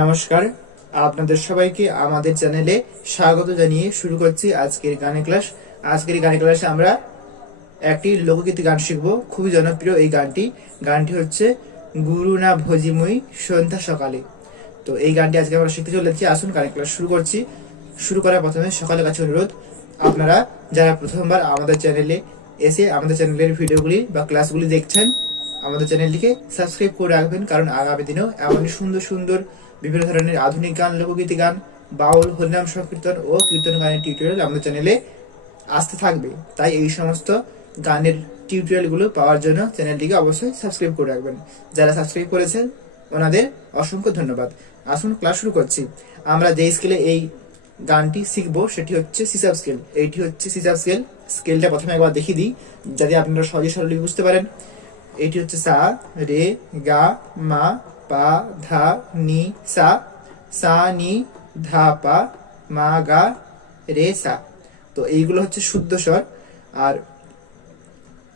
নমস্কার, আপনাদের সবাইকে আমাদের চ্যানেলে স্বাগত জানিয়ে শুরু করছি আজকের গানের ক্লাস। আজকের গানের ক্লাসে আমরা একটি লোকগীতি গান শিখব। খুবই জনপ্রিয় এই গানটি হচ্ছে গুরু না ভজিমুই সন্ধ্যা সকালে। তো এই গানটি আজকে আমরা শিখতে চলেছি। আসুন গানের ক্লাস শুরু করছি। শুরু করার প্রথমে সকলের কাছে অনুরোধ, আপনারা যারা প্রথমবার আমাদের চ্যানেলে এসে আমাদের চ্যানেলের ভিডিওগুলি বা ক্লাসগুলি দেখছেন, আমাদের চ্যানেলটিকে সাবস্ক্রাইব করে রাখবেন, কারণ আগামী দিনেও এমন সুন্দর সুন্দর বিভিন্ন ধরনের আধুনিক গান, লোকগীতি গান, বাউল, হরিনাম সংকীর্তন ও কীর্তন গানের টিউটোরিয়াল আমাদের চ্যানেলে আসতে থাকবে। তাই এই সমস্ত গানের টিউটোরিয়ালগুলো পাওয়ার জন্য চ্যানেলটিকে অবশ্যই সাবস্ক্রাইব করে রাখবেন। যারা সাবস্ক্রাইব করেছেন ওনাদের অসংখ্য ধন্যবাদ। আসুন ক্লাস শুরু করছি। আমরা যে স্কেলে এই গানটি শিখবো সেটি হচ্ছে সিসাব স্কেল। এইটি হচ্ছে সিসাব স্কেল। স্কেলটা প্রথমে একবার দেখিয়ে দিই যাতে আপনারা সহজে সরলে বুঝতে পারেন। এটি হচ্ছে সা, রে, গা, মা, পা, ধা, নি, সা, সা, নি, ধা, পা, মা, গা, রে, সা। তো এইগুলো হচ্ছে শুদ্ধ স্বর। আর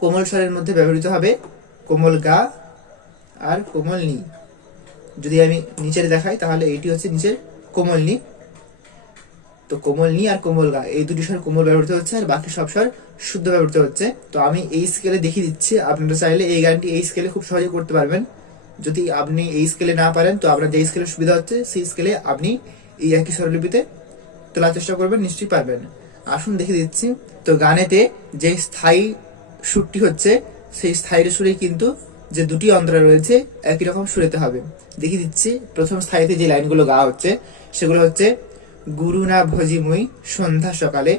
কোমল স্বরের মধ্যে ব্যবহৃত হবে কোমল গা আর কোমল নি। যদি আমি নিচের দেখাই তাহলে এইটি হচ্ছে নিচের কোমল নি। তো কোমল নি আর কোমল গা এই দুটি স্বর কোমল ব্যবহৃত হচ্ছে, আর বাকি সব স্বর শুদ্ধ ব্যবহৃত হচ্ছে। তো আমি এই স্কেলে দেখিয়ে দিচ্ছি। আপনারা চাইলে এই গানটি এই স্কেলে খুব সহজে করতে পারবেন। যদি আপনি এই স্কেলে না পারেন তো আপনার যে স্কেলে সুবিধা হচ্ছে সেই স্কেলে আপনি এই একই স্বরলিপিতে তোলার চেষ্টা করবেন, নিশ্চয়ই পারবেন। আসুন দেখিয়ে দিচ্ছি। তো গানেতে যে স্থায়ী সুরটি হচ্ছে সেই স্থায়ী সুরে কিন্তু যে দুটি অন্তরা রয়েছে একই রকম সুরেতে হবে। দেখিয়ে দিচ্ছি। প্রথম স্থায়ীতে যে লাইনগুলো গাওয়া হচ্ছে সেগুলো হচ্ছে গুরু না ভজিমুই সন্ধ্যা সকালে,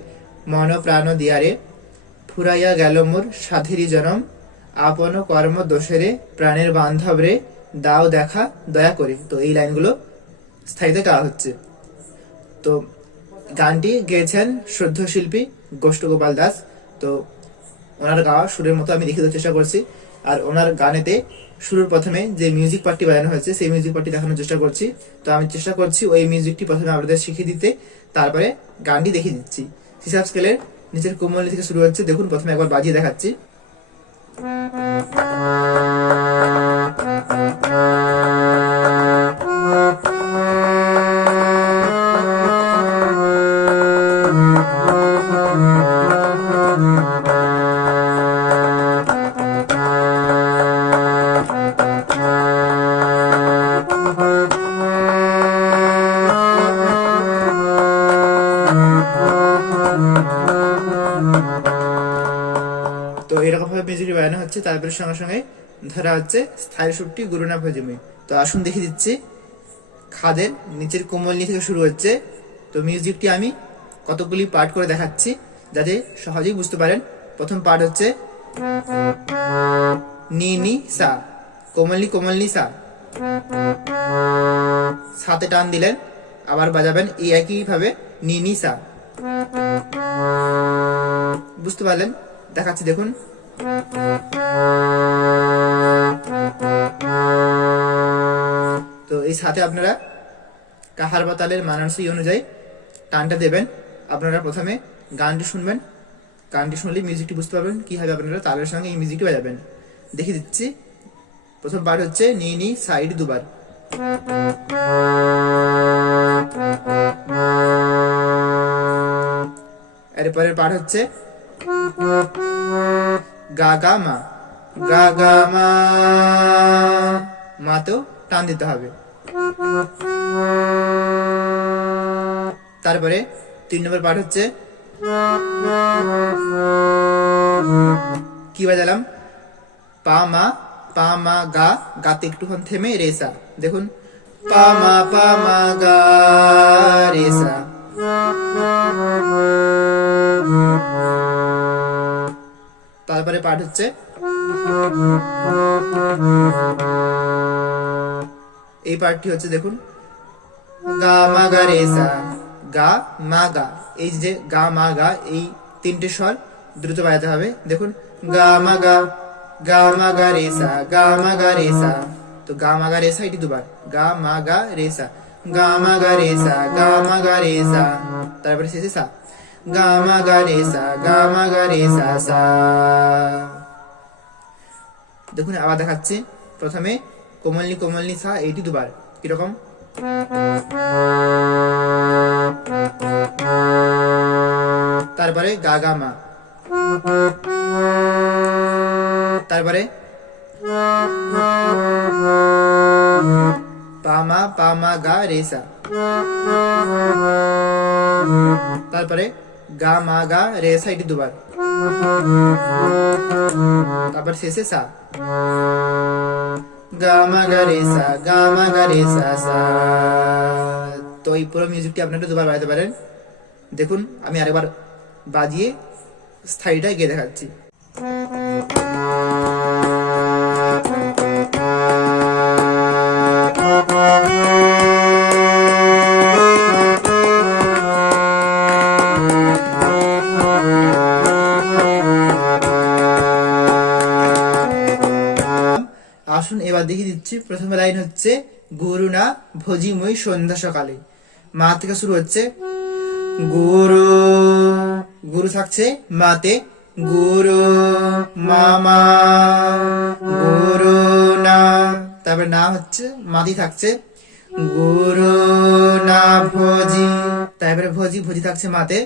মন প্রাণ দিয়ারে, ফুরাইয়া গেল মোর সাধেরই জনম, আপন কর্ম দোষেরে প্রাণের বান্ধব রে, দাও দেখা দয়া করে। তো এই লাইনগুলো স্থায়ীতে গাওয়া হচ্ছে। তো গানটি গেয়েছেন শ্রদ্ধ শিল্পী গোষ্ঠ গোপাল দাস। তো ওনার গাওয়া সুরের মতো আমি দেখিয়ে দেওয়ার চেষ্টা করছি। আর ওনার গানেতে শুরুর প্রথমে যে মিউজিক পার্টটি বাজানো হয়েছে সেই মিউজিক পার্টটি দেখানোর চেষ্টা করছি। তো আমি চেষ্টা করছি ওই মিউজিকটি প্রথমে আপনাদের শিখিয়ে দিতে, তারপরে গানটি দেখিয়ে দিচ্ছি। হিসাব স্কেলের নিচের কোমল থেকে শুরু হচ্ছে। দেখুন, প্রথমে একবার বাজিয়ে দেখাচ্ছি। তো এরকম ভাবে মিউজিক বাজানো হচ্ছে। তারপরে সঙ্গে সঙ্গে ধরা হচ্ছে স্থায়ী সুরটি গুরু না ভজিমুই। তো আসুন দেখিয়ে দিচ্ছি। খাদের নিচের কোমলনি থেকে শুরু হচ্ছে। তো মিউজিকটি আমি কতগুলি পার্ট করে দেখাচ্ছি যাতে সহজেই বুঝতে পারেন। প্রথম পার্ট হচ্ছে নি নি সা, কোমলনি কোমলনি সা, সাথে টান দিলেন, আবার বাজাবেন এই একই ভাবে নি নি সা। বুঝতে পারলেন? দেখাচ্ছি দেখুন। তো এই সাথে আপনারা কাহার বা তালের মানানসই অনুযায়ী টানটা দেবেন। আপনারা প্রথমে গানটি শুনবেন। গানটি শুনলে মিউজিকটি বুঝতে পারবেন কিভাবে আপনারা তালের সঙ্গে এই মিউজিকটি বাজাবেন। দেখিয়ে দিচ্ছি। প্রথম পার্ট হচ্ছে নি নি সাইড দুবার, এরপরের পার্ট হচ্ছে গা গা মা, গা গা মা, মাতেও টান দিতে হবে। তারপরে 3 নম্বর পার্ট হচ্ছে কি বাজালাম, পা মা গা, গাতে একটুক্ষণ থেমে রেসা। দেখুন, পা মা গা রেসা। তারপরে পার্ট হচ্ছে এই পার্টটি হচ্ছে দেখুন, গা মা গা রেসা, গা মা গা। এই যে গা মা গা এই তিনটে স্বর দ্রুত বাজাতে হবে। দেখুন, গা মা গা রেসা, গা মা গা রেসা। তো গা মা গা রেসা এটি দুবার, গা মা গা রেসা, গা মা গা রেসা, গা মা গা রেসা। তারপরে শেষে সা, গা মা গা রেসা, গা মা গা রেসা সা। দেখুন আবার দেখাচ্ছি। প্রথমে কোমলনি কোমলনি সা এইটি দুবার, কিরকম তারপরে গা গা মা, তারপরে পা মা গা রে সা, তারপরে গা মা গা রে সা, এটি দুবার, তারপর শেষে সা, গা মা গা রে সা, গা মা গা রে সা সা। তো এই পুরো মিউজিকটি আপনারা দুবার বাজাতে পারেন। দেখুন আমি আরেকবার বাজিয়ে স্থায়ীটা গিয়ে দেখাচ্ছি। আসুন এবার দেখিয়ে দিচ্ছি। প্রথম লাইন হচ্ছে গুরু না ভোজি মই সন্ধ্যা সকালে, মা থেকে শুরু হচ্ছে। গুরু, গুরু থাকছে মাতে, গুরু মামা, গুরু না, তারপরে না হচ্ছে মাদি থাকছে, গুরু না ভোজি, তারপরে ভোজি, ভোজি থাকছে মাতে,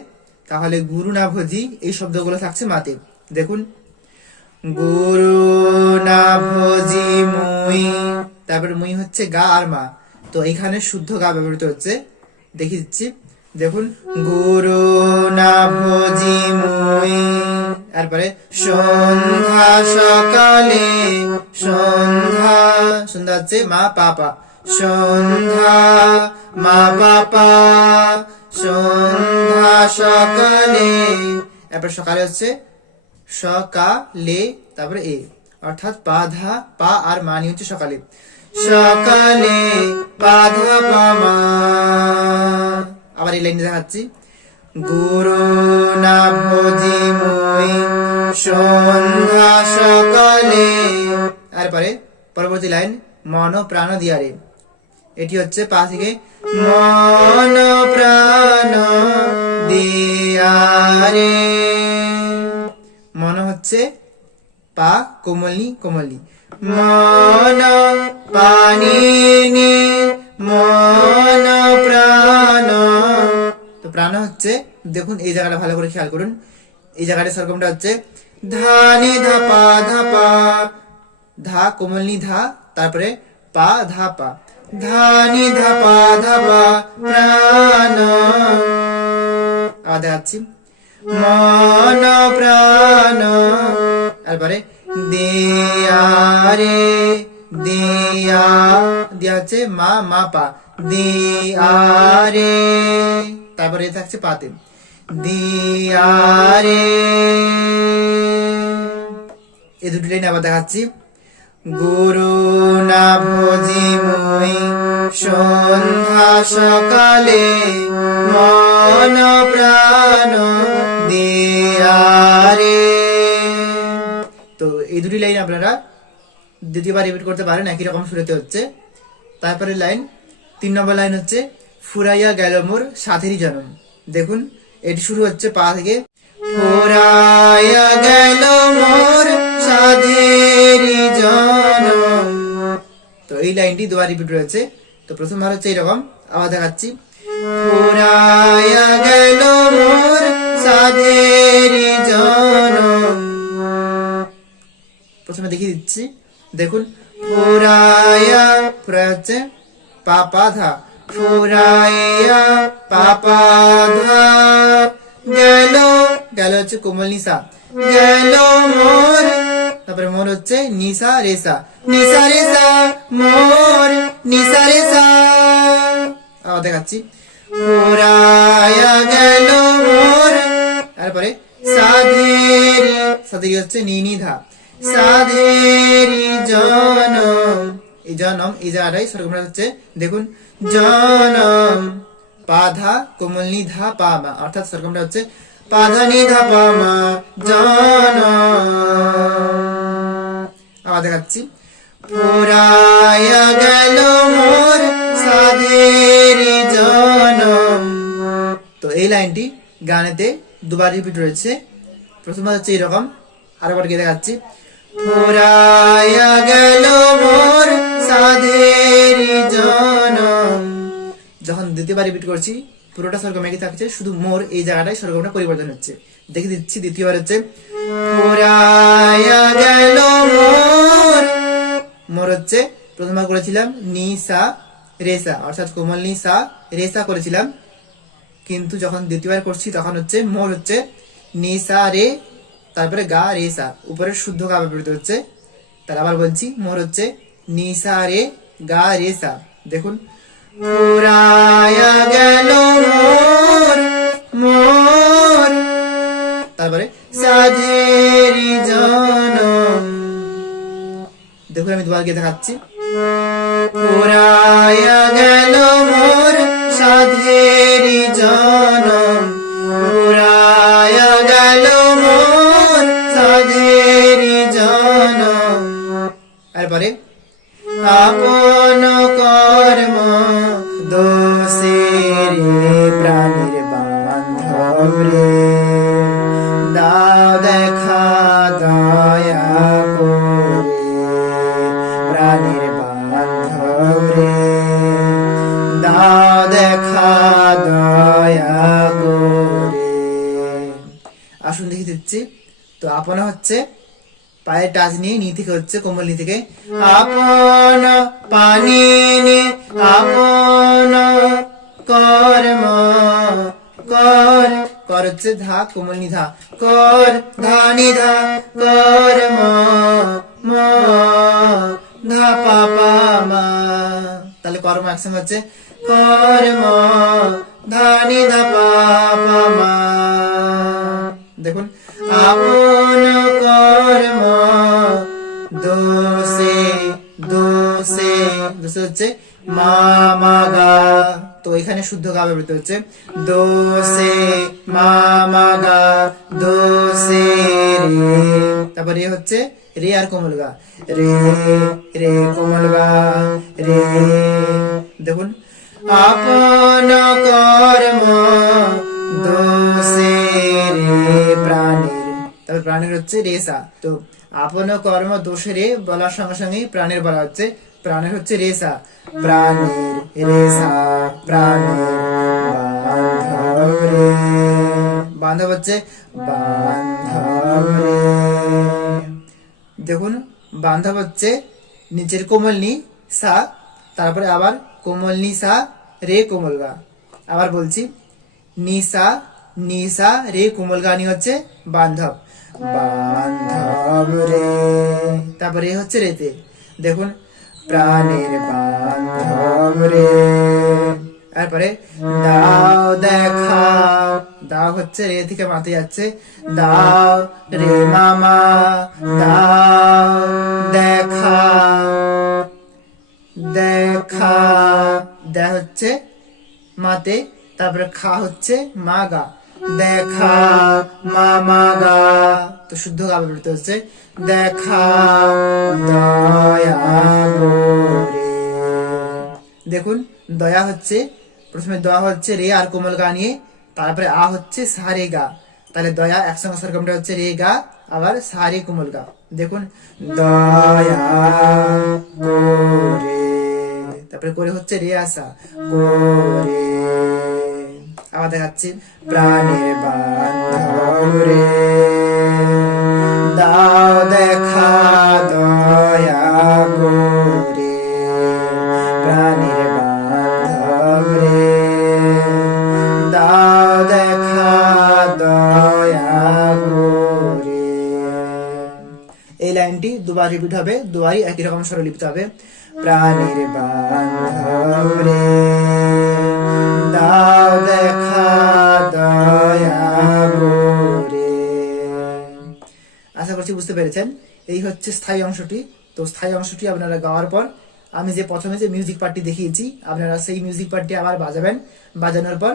তাহলে গুরু না ভোজি এই শব্দগুলো থাকছে মাতে। দেখুন গুরু না ভোজি মুই, তারপরে মুই হচ্ছে গা আর মা, তো এখানে শুদ্ধ গা ব্যবহৃত হচ্ছে, দেখিয়ে দিচ্ছি। দেখুন গুরু না ভোজি মুই, তারপরে সন্ধ্যা সকালে, সন্ধ্যা, সন্ধ্যা হচ্ছে মা পাপা, সন্ধ্যা মা পাপা, সন্ধ্যা সকালে, এরপর সকালে হচ্ছে সকালে, তারপরে এ, অর্থাৎ পা ধা পা আর মানি হচ্ছে সকালে, সকালে পা ধা পা মা। আবার এই লাইনে দেখাচ্ছি। গুরু না ভোজি মই সন্ধ্যা সকালে, তারপরে পরবর্তী লাইন মন প্রাণ দিয়ারে, এটি হচ্ছে পা থেকে মন প্রাণ দিয়ারে, মন হচ্ছে পা কোমলি কোমলি, মন পানি নি মন প্রাণ, তো প্রাণ হচ্ছে, দেখুন এই জায়গাটা ভালো করে খেয়াল করুন, এই জায়গাটা সরগমটা হচ্ছে ধানি ধাপা ধাপা, ধা কোমলি ধা, তারপরে পা ধা পা, ধানি ধাপা ধাপা প্রাণ। আবার দেখাচ্ছি মন প্রাণ, তারপরে দিয়ারে, দিয়া, দিয়া হচ্ছে মা মা পা, দিয়ারে, তারপরে থাকছে পাতে, দিয়ারে। এই দুটি লাইন আবার দেখাচ্ছি। গুরু না ভোজি মই সন্ধ্যা সকালে, মন প্রাণ দিয়ারে। তো এই দুটি লাইন আপনারা দ্বিতীয়বার রিপিট করতে পারেন, একই রকম শুরুতে হচ্ছে। তারপরে লাইন 3 নম্বর লাইন হচ্ছে ফুরাইয়া গেল মোর সাথেরই জনম। দেখুন এটি শুরু হচ্ছে পা থেকে, ফুরাইয়া গেল মোর সাধেরই জনম। তো এই লাইনটি দুবার রিপিট রয়েছে। তো প্রথমবার হচ্ছে এরকম, আবার দেখাচ্ছি। ফুরাইয়া গেল মোর সাধেরই জনম, প্রথমে দেখিয়ে দিচ্ছি। দেখুন ফুরাইয়া, ফুরাইয়া হচ্ছে পা পা ধা, ফুরাইয়া পা পা ধা, গেল, গেল হচ্ছে কোমল নিসা, গেল মোর, তারপরে মোর হচ্ছে নিসা রেসা, নিসা রেসা মোর, নিসা রেসা। আবার দেখাচ্ছি। ফুরাইয়া গেল মোর, তারপরে সাধেরি, সাধেরি হচ্ছে নিনি ধা, সাধেরি জনম, এই জনম এই জায়গাটাই সরগমটা হচ্ছে। দেখুন জনম, পা ধা কোমল নি ধা পা মা, অর্থাৎ সরগমটা হচ্ছে পা ধা নি ধা পা মা জনম। আবার দেখাচ্ছি। ফুরাইয়া গেল মোর সাধেরি জনম। তো এই লাইনটি গানেতে দুবার রিপিট রয়েছে। প্রথমবার হচ্ছে এরকম, আরেকবার গিয়ে দেখাচ্ছি। ফুরাইয়া গেল মোর সাধেরি জনম। দ্বিতীয়বার রিপিট করছি, পুরোটা স্বরগম একই থাকছে, শুধু মোর এই জায়গাটায় স্বরগমটা পরিবর্তন হচ্ছে। দেখে দিচ্ছি, দ্বিতীয়বার হচ্ছে ফুরায়া গেল মোর। মোর হচ্ছে প্রথমবার করেছিলাম নি সা রে সা, অর্থাৎ কোমল নি সা রে সা করেছিলাম, কিন্তু যখন দ্বিতীয়বার করছি তখন হচ্ছে মোর হচ্ছে নি সা রে, তারপরে গা রে সা, উপরে শুদ্ধ গা ব্যবহৃত হচ্ছে। তাহলে আবার বলছি, মোর হচ্ছে নি সা রে গা রে সা। দেখুন, ফুরায়া গেল মোর মোর, তারপরে সাধেরি জনম। দেখুন আমি দুবার গিয়ে দেখাচ্ছি, ফুরায়া গেল মোর সাধেরি জনম, ফুরায়া গেল মোর সাধেরি জনম। এরপরে আপন কর্ম দোষে রে প্রাণীর বান্ধব রে, দাও দেখা দয়া করে প্রাণীর বান্ধব রে, দাও দেখা দয়া করে। আসুন দেখে দিচ্ছি। তো আপন হচ্ছে পায়ের টাচ নিয়ে, নি থেকে হচ্ছে কোমল নি থেকে, আপন পানি নি, আপন কর্ম কর, কর হচ্ছে ধা কোমল নি ধা, কর ধানি ধা কর্ম ম ধা পা পা মা। তাহলে কর্ম একসঙ্গে হচ্ছে কর্ম ধানি ধা পা পা মা। দেখুন, আপন কর্ম দোষে দোষে, দোষে হচ্ছে মা মা গা, তো এখানে শুদ্ধ গা ব্যবহৃত হচ্ছে, দোষে মা মা গা দোষে রে, তারপর রে হচ্ছে রে আর কোমল গা, রে রে কোমল গা রে। দেখুন, আপন কর্ম দোষে রে প্রাণীর, তারপর প্রাণীর হচ্ছে রেসা। তো আপন কর্ম দোষে রে বলার সঙ্গে সঙ্গে প্রাণের বলা হচ্ছে, প্রাণের হচ্ছে রেসা, প্রাণীর রেসা, প্রাণীর বান্ধব রে, বান্ধব হচ্ছে বান্ধব রে। দেখুন, বান্ধব হচ্ছে নিচের কোমল নি সা, তারপরে আবার কোমল নি সা রে কোমল গা। আবার বলছি, নিসা নিসা রে কোমল গানি হচ্ছে বান্ধব, বান্ধব রে, তারপরে হচ্ছে রেতে। দেখুন, প্রাণের বান্ধব রে। তারপরে দাও দেখা, দাও হচ্ছে রে থেকে মাতে যাচ্ছে, দাও রে মামা, দাও দেখা দেখা, দে হচ্ছে মাতে, তারপরে খা হচ্ছে মা গা, দেখা মা মা গা, তো শুদ্ধ গা ব্যবহৃত হচ্ছে, দেখা দয়া করে। দেখুন, দয়া হচ্ছে প্রথমে দয়া হচ্ছে রে আর কোমল গা নিয়ে, তারপরে আ হচ্ছে সা রে গা, তাহলে দয়া একসঙ্গে সরগমটা হচ্ছে রে গা, আবার সা রে কোমল গা। দেখুন, দয়া করে, তারপরে করে হচ্ছে রে আসা করে। আবার দেখাচ্ছি, প্রাণের বান্ধব রে, দাও দেখা দয়া করে প্রাণের বান্ধব রে, দাও দেখা দয়া করে। এই লাইনটি দুবার রিপিট হবে, দুবারই একই রকম স্বরে লিখতে হবে, প্রাণের বান্ধব রে, দাও দেখা দয়া করে। আশা করছি বুঝতে পেরেছেন। এই হচ্ছে স্থায়ী অংশটি। তো স্থায়ী অংশটি আপনারা গাওয়ার পর আমি যে প্রথমে যে মিউজিক পার্টটি দেখিয়েছি, আপনারা সেই মিউজিক পার্টটি আবার বাজাবেন, বাজানোর পর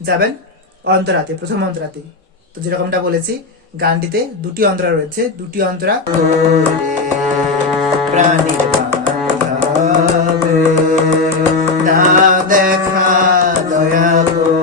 যাবেন অন্তরাতে, প্রথম অন্তরাতে। তো যেরকমটা বলেছি, গানটিতে দুটি অন্তরা রয়েছে, দুটি অন্তরা প্রাণীর বান্ধব রে, দাও দেখা দয়া করে।